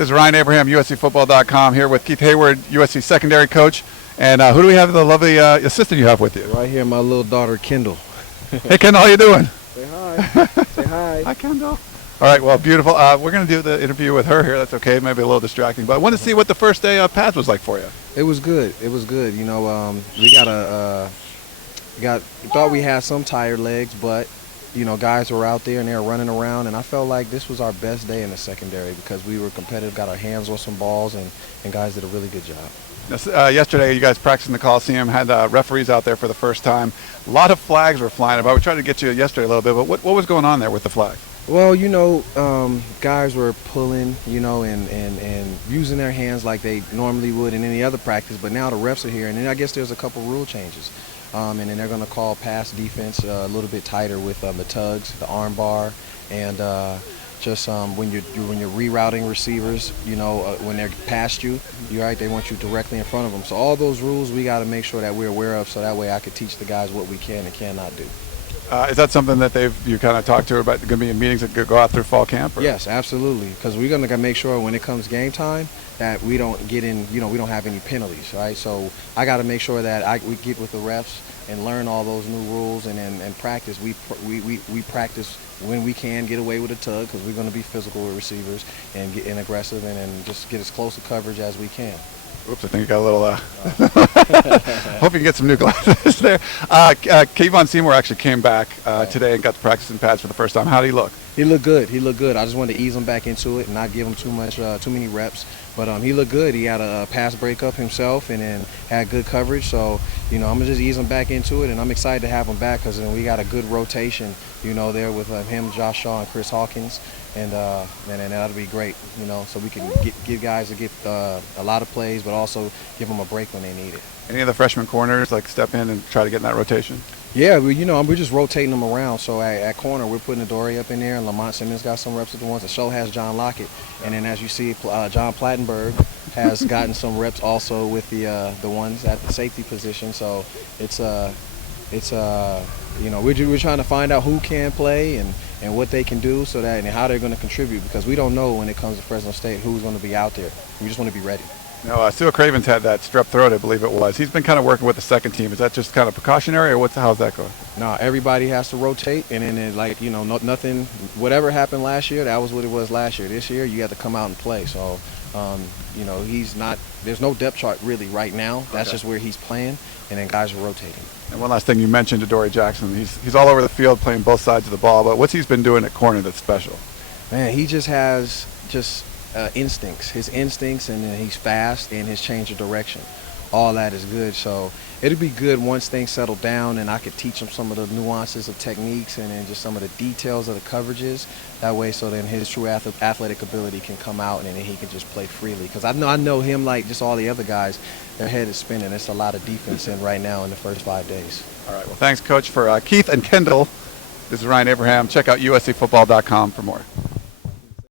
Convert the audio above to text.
This is Ryan Abraham, USCFootball.com, here with Keith Heyward, USC secondary coach. And who do we have, the lovely assistant you have with you? Right here, my little daughter, Kendall. Hey, Kendall, how you doing? Say hi. Say hi. Hi, Kendall. All right, well, beautiful. We're going to do the interview with her here. That's okay. Maybe a little distracting. But I wanted to see what the first day of pads was like for you. It was good. It was good. You know, we thought we had some tired legs, but you know, guys were out there and they were running around, and I felt like this was our best day in the secondary because we were competitive, got our hands on some balls, and guys did a really good job. Yesterday, you guys practiced in the Coliseum, had referees out there for the first time. A lot of flags were flying about. We tried to get you yesterday a little bit, but what was going on there with the flags? Well, you know, guys were pulling, you know, and using their hands like they normally would in any other practice, but now the refs are here, and then I guess there's a couple rule changes. And then they're going to call pass defense a little bit tighter with the tugs, the arm bar, and just when you're rerouting receivers, you know, when they're past you, you're right, they want you directly in front of them. So all those rules we got to make sure that we're aware of, so that way I could teach the guys what we can and cannot do. Is that something that you kind of talked to her about, going to be in meetings that go out through fall camp? Or? Yes, absolutely, because we're going to make sure when it comes game time that we don't get in, you know, we don't have any penalties, right? So I got to make sure that we get with the refs and learn all those new rules, and practice. We practice when we can get away with a tug, because we're going to be physical with receivers and get aggressive and just get as close to coverage as we can. Oops, I think you got a little, hope you can get some new glasses there. Kayvon Seymour actually came back today and got to practice in pads for the first time. How did he look? He looked good. He looked good. I just wanted to ease him back into it and not give him too many reps. But he looked good. He had a pass breakup himself and then had good coverage. So, you know, I'm going to just ease him back into it, and I'm excited to have him back because we got a good rotation, you know, there with him, Josh Shaw, and Chris Hawkins. And that'll be great, you know, so we can give guys to get a lot of plays, but also give them a break when they need it. Any of the freshman corners like step in and try to get in that rotation? Yeah, we're just rotating them around. So at corner, we're putting Adoree up in there, and Lamont Simmons got some reps at the ones. The show has John Lockett, and then as you see, John Plattenberg has gotten some reps also with the ones at the safety position. So it's you know, we're trying to find out who can play and what they can do, so that and how they're going to contribute, because we don't know when it comes to Fresno State who's going to be out there. We just want to be ready. No, Steele Craven's had that strep throat, I believe it was. He's been kind of working with the second team. Is that just kind of precautionary, or how's that going? No, everybody has to rotate, and then like, you know, nothing. Whatever happened last year, that was what it was last year. This year, you have to come out and play. So, you know, he's not. There's no depth chart really right now. That's just where he's playing, and then guys are rotating. And one last thing, you mentioned Adoree Jackson. He's all over the field playing both sides of the ball. But what's he's been doing at corner that's special? Man, he just has instincts. His instincts, and then he's fast, and his change of direction. All that is good. So it'll be good once things settle down, and I could teach him some of the nuances of techniques and then just some of the details of the coverages. That way, so then his true athletic ability can come out, and then he can just play freely. Because I know him like just all the other guys. Their head is spinning. It's a lot of defense in right now in the first 5 days. All right. Well, thanks, Coach. For Keith and Kendall, this is Ryan Abraham. Check out USCFootball.com for more.